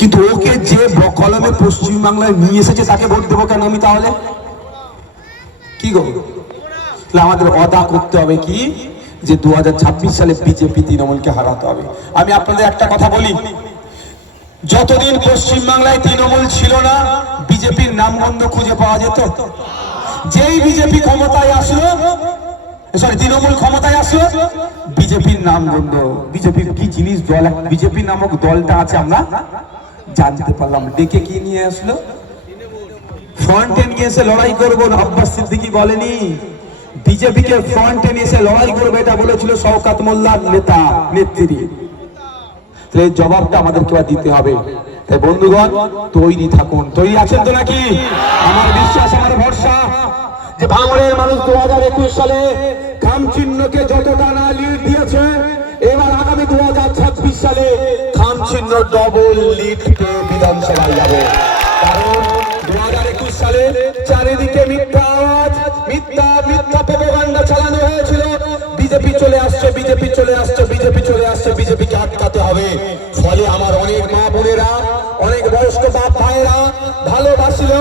কিন্তু ওকে যে কলমে পশ্চিমবাংলায় নিয়ে এসেছে তাকে ভোট দেবো কেন আমি? তাহলে কি গো, আমাদের অদা করতে হবে কি যে 2026 সালে বিজেপি তৃণমূলকে হারাতে হবে। আমি আপনাদের একটা কথা বলি, যতদিন পশ্চিমবাংলায় তৃণমূল ছিল না বিজেপির নামগন্ধ খুঁজে পাওয়া যেত। যেই বিজেপি ক্ষমতায় আসলো, তৃণমূল ক্ষমতায় আসলো, বিজেপির নামগন্ধ, বিজেপির কি জিনিস দল, বিজেপি নামক দলটা আছে আমরা জানতে পারলাম। ডেকে কি নিয়ে আসলো? ফ্রন্টে নিয়ে এসে লড়াই করবো। আব্বাস সিদ্দিকী বলেনি বিজেপিকে ফ্রন্টে নিয়ে এসে লড়াই করবে, এটা বলেছিল শওকত মোল্লার নেতা নেত্রী। এই জবাবটা আমাদেরকে দিতে হবে। তাই বন্ধুগণ তৈরি থাকুন। তৈরি আছেন তো নাকি? আমার বিশ্বাস, আমার ভরসা যে ভাঙড়ের মানুষ 2021 সালে খাম চিহ্নকে যতটা না লিড দিয়েছে, এবার আগামী 2026 সালে খাম চিহ্ন ডবল লিড পেয়ে বিধানসভায় যাবে। কারণ 2021 সালে চারিদিকে মিথ্যা আওয়াজ, মিথ্যা প্রপাগান্ডা চালানো হয়েছিল। বিজেপি চলে আসছে, বিজেপি চলে আসছে, বিজেপি চলে আসছে, বিজেপিকে আটকাতে হবে। ফলে আমার অনেক মা বোনেরা, অনেক বয়স্ক বাপ ভাইয়েরা ভালোবাসিল,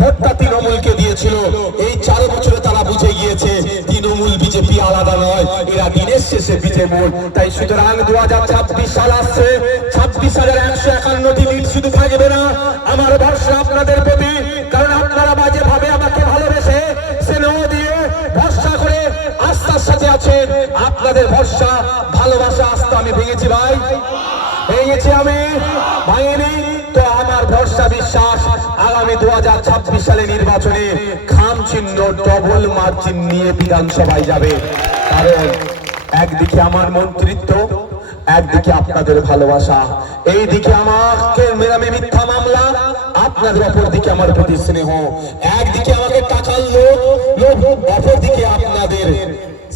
ভোটটা তৃণমূলকে দিয়েছিল। এই 4 বছরে তারা বুঝে গিয়েছে তৃণমূল বিজেপি আলাদা নয়, এরা দিনের শেষে বিজেপি। তাই সুতরাং 2026 সাল আসছে, 26,151টি লিড শুধু থাকবে না। আমার ভরসা আপনাদের প্রতি, কারণ আপনারা বাজে ভাবে আমাকে ভালোবেসে স্নেহ দিয়ে ভরসা করে আস্থার সাথে আছেন। আপনাদের ভরসা, ভালোবাসা, আস্থা আমি ভেঙেছি ভাই, ভেঙেছি আমি, ভাঙিনি। তো আমার ভরসা, বিশ্বাস আগামী 2026 সালে নির্বাচনে খাম চিহ্ন ডবল মার্জিন নিয়ে বিধানসভায় যাবে। কারণ একদিকে আমার মন্ত্রিত্ব, একদিকে আপনাদের ভালোবাসা, এইদিকে আমাকে মেরামে মিথ্যা মামলা, আপনাদের অপরদিকে আমার প্রতি স্নেহ। একদিকে আমাকে টাকার লোভ, অপরদিকে আপনাদের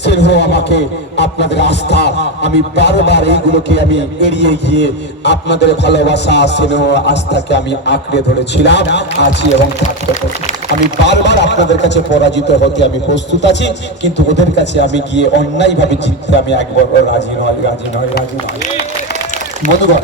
স্নেহ, আমাকে আপনাদের আস্থা। আমি বারবার এইগুলোকে আমি এড়িয়ে গিয়ে আপনাদের ভালোবাসা, স্নেহ, আস্থাকে আমি আঁকড়ে ধরেছিলাম, আছি এবং থাকতে পারি। আমি বারবার আপনাদের কাছে পরাজিত হতে আমি প্রস্তুত আছি, কিন্তু ওদের কাছে আমি গিয়ে অন্যায়ভাবে জিততে আমি একবার রাজি নয়, রাজি নয়, রাজি নয়। বন্ধুগণ।